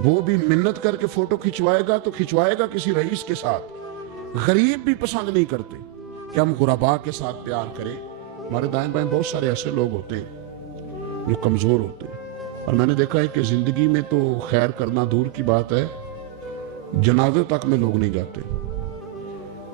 وہ بھی منت کر کے فوٹو کھچوائے گا تو کھچوائے گا کسی رئیس کے ساتھ. غریب بھی پسند نہیں کرتے کہ ہم غربا کے ساتھ پیار کریں. ہمارے دائیں بائیں بہت سارے ایسے لوگ ہوتے ہیں جو کمزور ہوتے ہیں, اور میں نے دیکھا ہے کہ زندگی میں تو خیر کرنا دور کی بات ہے, جنازے تک میں لوگ نہیں جاتے.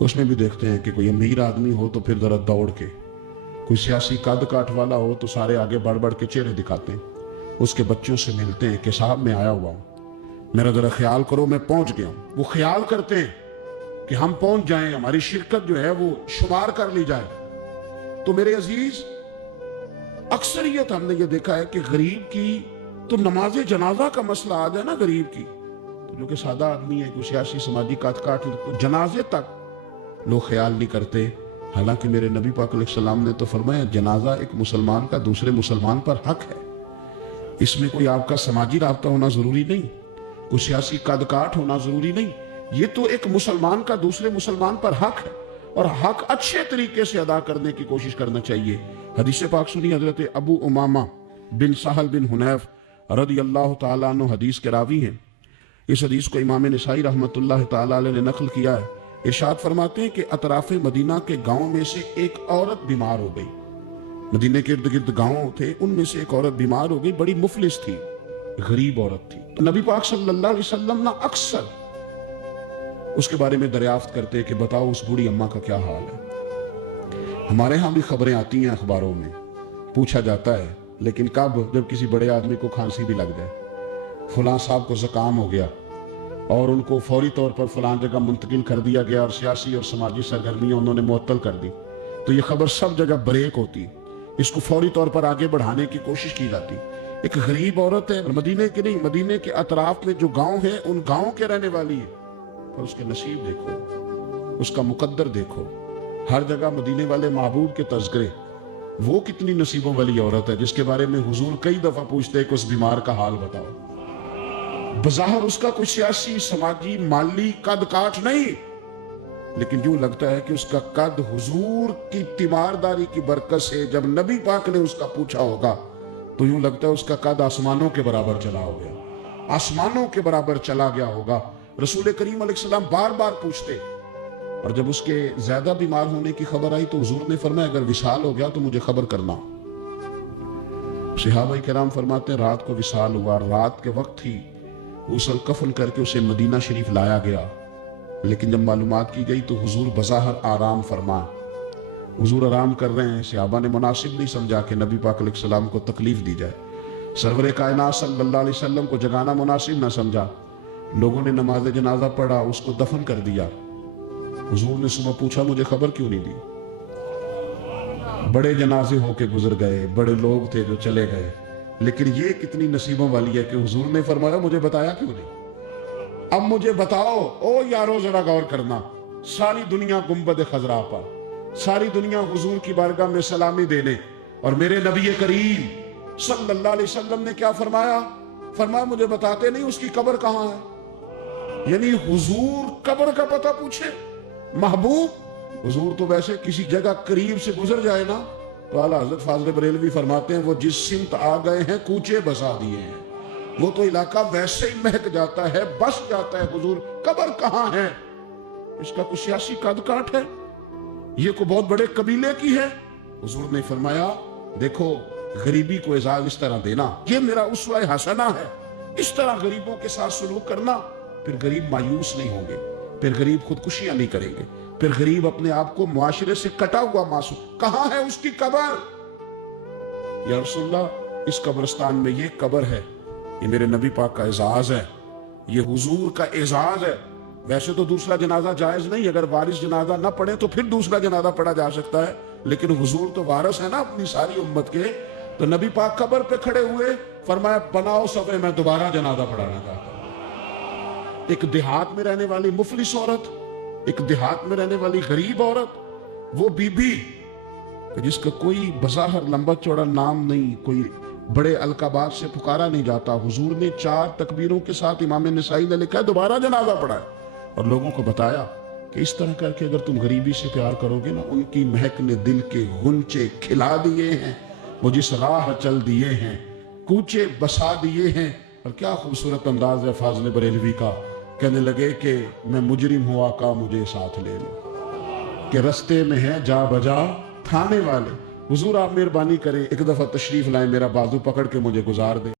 اس میں بھی دیکھتے ہیں کہ کوئی امیر آدمی ہو تو پھر ذرا دوڑ کے, کوئی سیاسی قد کاٹ والا ہو تو سارے آگے بڑھ بڑھ کے چہرے دکھاتے ہیں, اس کے بچوں سے ملتے ہیں کہ صاحب میں آیا ہوا ہوں, میرا ذرا خیال کرو میں پہنچ گیا ہوں. وہ خیال کرتے ہیں کہ ہم پہنچ جائیں, ہماری شرکت جو ہے وہ شمار کر لی جائے. تو میرے عزیز, اکثریت ہم نے یہ دیکھا ہے کہ غریب کی تو نماز جنازہ کا مسئلہ آ جائے نا غریب کی, تو جو کہ سادہ آدمی ہے, کوئی سیاسی سماجی کاٹ جنازے تک لوگ خیال نہیں کرتے. حالانکہ میرے نبی پاک علیہ السلام نے تو فرمایا جنازہ ایک مسلمان کا دوسرے مسلمان پر حق ہے. اس میں کوئی آپ کا سماجی رابطہ ہونا ضروری نہیں, کوئی سیاسی قد کاٹ ہونا ضروری نہیں, یہ تو ایک مسلمان کا دوسرے مسلمان پر حق ہے, اور حق اچھے طریقے سے ادا کرنے کی کوشش کرنا چاہیے. حدیث پاک سنی, حضرت ابو امامہ بن سہل بن حنیف رضی اللہ تعالیٰ عنہ حدیث کے راوی ہیں. اس حدیث کو امام نسائی رحمۃ اللہ تعالیٰ علیہ نے نقل کیا ہے. ارشاد فرماتے ہیں کہ اطراف مدینہ کے گاؤں میں سے ایک عورت بیمار ہو گئی. مدینہ کے ارد گرد گاؤں تھے, ان میں سے ایک عورت بیمار ہو گئی, بڑی مفلس تھی, غریب عورت تھی. نبی پاک صلی اللہ علیہ وسلم نے اکثر اس کے بارے میں دریافت کرتے کہ بتاؤ اس بوڑھی اماں کا کیا حال ہے. ہمارے ہاں بھی خبریں آتی ہیں اخباروں میں, پوچھا جاتا ہے, لیکن کب؟ جب کسی بڑے آدمی کو کھانسی بھی لگ جائے, فلاں صاحب کو زکام ہو گیا اور ان کو فوری طور پر فلاں جگہ منتقل کر دیا گیا, اور سیاسی اور سماجی سرگرمیاں انہوں نے معطل کر دی, تو یہ خبر سب جگہ بریک ہوتی, اس کو فوری طور پر آگے بڑھانے کی کوشش کی جاتی. ایک غریب عورت ہے, مدینے کے نہیں, مدینے کے اطراف میں جو گاؤں ہیں ان گاؤں کے رہنے والی ہے, اور اس کے نصیب دیکھو, اس کا مقدر دیکھو, ہر جگہ مدینے والے محبوب کے تذکرے. وہ کتنی نصیبوں والی عورت ہے جس کے بارے میں حضور کئی دفعہ پوچھتے کہ اس بیمار کا حال بتاؤ. بظاہر اس کا کوئی سیاسی سماجی مالی قد کاٹ نہیں, لیکن یوں لگتا ہے کہ اس کا قد حضور کی تیمارداری کی برکت سے, جب نبی پاک نے اس کا پوچھا ہوگا تو یوں لگتا ہے اس کا قد آسمانوں کے برابر چلا ہو گیا, آسمانوں کے برابر چلا گیا ہوگا. رسول کریم علیہ السلام بار بار پوچھتے, اور جب اس کے زیادہ بیمار ہونے کی خبر آئی تو حضور نے فرمایا اگر وصال ہو گیا تو مجھے خبر کرنا. صحابہ کرام فرماتے ہیں رات کو وصال ہوا, رات کے وقت ہی غسل کفن کر کے اسے مدینہ شریف لایا گیا, لیکن جب معلومات کی گئی تو حضور بظاہر آرام فرما, حضور آرام کر رہے ہیں. صحابہ نے مناسب نہیں سمجھا کہ نبی پاک علیہ السلام کو تکلیف دی جائے, سرور کائنات صلی اللہ علیہ وسلم کو جگانا مناسب نہ سمجھا. لوگوں نے نماز جنازہ پڑھا, اس کو دفن کر دیا. حضور نے صبح پوچھا مجھے خبر کیوں نہیں دی؟ بڑے جنازے ہو کے گزر گئے, بڑے لوگ تھے جو چلے گئے, لیکن یہ کتنی نصیبوں والی ہے کہ حضور نے فرمایا مجھے بتایا کیوں نہیں؟ اب مجھے بتاؤ. او یارو ذرا غور کرنا, ساری دنیا گنبد خضرا پر, ساری دنیا حضور کی بارگاہ میں سلامی دینے, اور میرے نبی کریم صلی اللہ علیہ وسلم نے کیا فرمایا؟ فرمایا مجھے بتاتے نہیں اس کی قبر کہاں ہے. یعنی حضور قبر کا پتہ پوچھے. محبوب حضور تو ویسے کسی جگہ قریب سے گزر جائے نا تو اعلیٰ حضرت فاضل بریلوی فرماتے ہیں وہ جس سمت آ گئے ہیں کوچے بسا دیے ہیں, وہ تو علاقہ ویسے ہی مہک جاتا ہے, بس جاتا ہے. حضور قبر کہاں ہے؟ اس کا کوئی سیاسی قد کاٹ ہے؟ یہ کوئی بہت بڑے قبیلے کی ہے؟ حضور نے فرمایا دیکھو غریبی کو اعزاز اس طرح دینا, یہ میرا اسوہ حسنہ ہے, اس طرح غریبوں کے ساتھ سلوک کرنا. پھر غریب مایوس نہیں ہوں گے, پھر غریب خودکشیاں نہیں کریں گے, پھر غریب اپنے آپ کو معاشرے سے کٹا ہوا محسوس. کہاں ہے اس کی قبر؟ یا رسول اللہ اس قبرستان میں یہ قبر ہے. یہ میرے نبی پاک کا اعزاز ہے, یہ حضور کا اعزاز ہے. ویسے تو دوسرا جنازہ جائز نہیں, اگر وارث جنازہ نہ پڑھے تو پھر دوسرا جنازہ پڑھا جا سکتا ہے, لیکن حضور تو وارث ہے نا اپنی ساری امت کے. تو نبی پاک قبر پہ کھڑے ہوئے, فرمایا بناؤ صفے, میں دوبارہ جنازہ پڑھانا چاہتا ہوں. ایک دیہات میں رہنے والی مفلس عورت, ایک دیہات میں رہنے والی غریب عورت, وہ بی بی جس کا کوئی بظاہر لمبا چوڑا نام نہیں, کوئی بڑے القابات سے پکارا نہیں جاتا. حضور نے 4 تکبیروں کے ساتھ, امام نسائی نے لکھا ہے, دوبارہ جنازہ پڑھا ہے, اور لوگوں کو بتایا کہ اس طرح کر کے اگر تم غریبی سے پیار کرو گے نا, ان کی مہک نے دل کے غنچے کھلا دیے ہیں, وہ جس راہ چل دیے ہیں, کوچے بسا دیے ہیں, اور کیا خوبصورت انداز ہے فاضل بریلوی کا، کہنے لگے کہ میں مجرم ہوں آقا مجھے ساتھ لے لو، کہ رستے میں ہے جا بجا تھانے والے، حضور آپ مہربانی کریں ایک دفعہ تشریف لائیں، میرا بازو پکڑ کے مجھے گزار دیں۔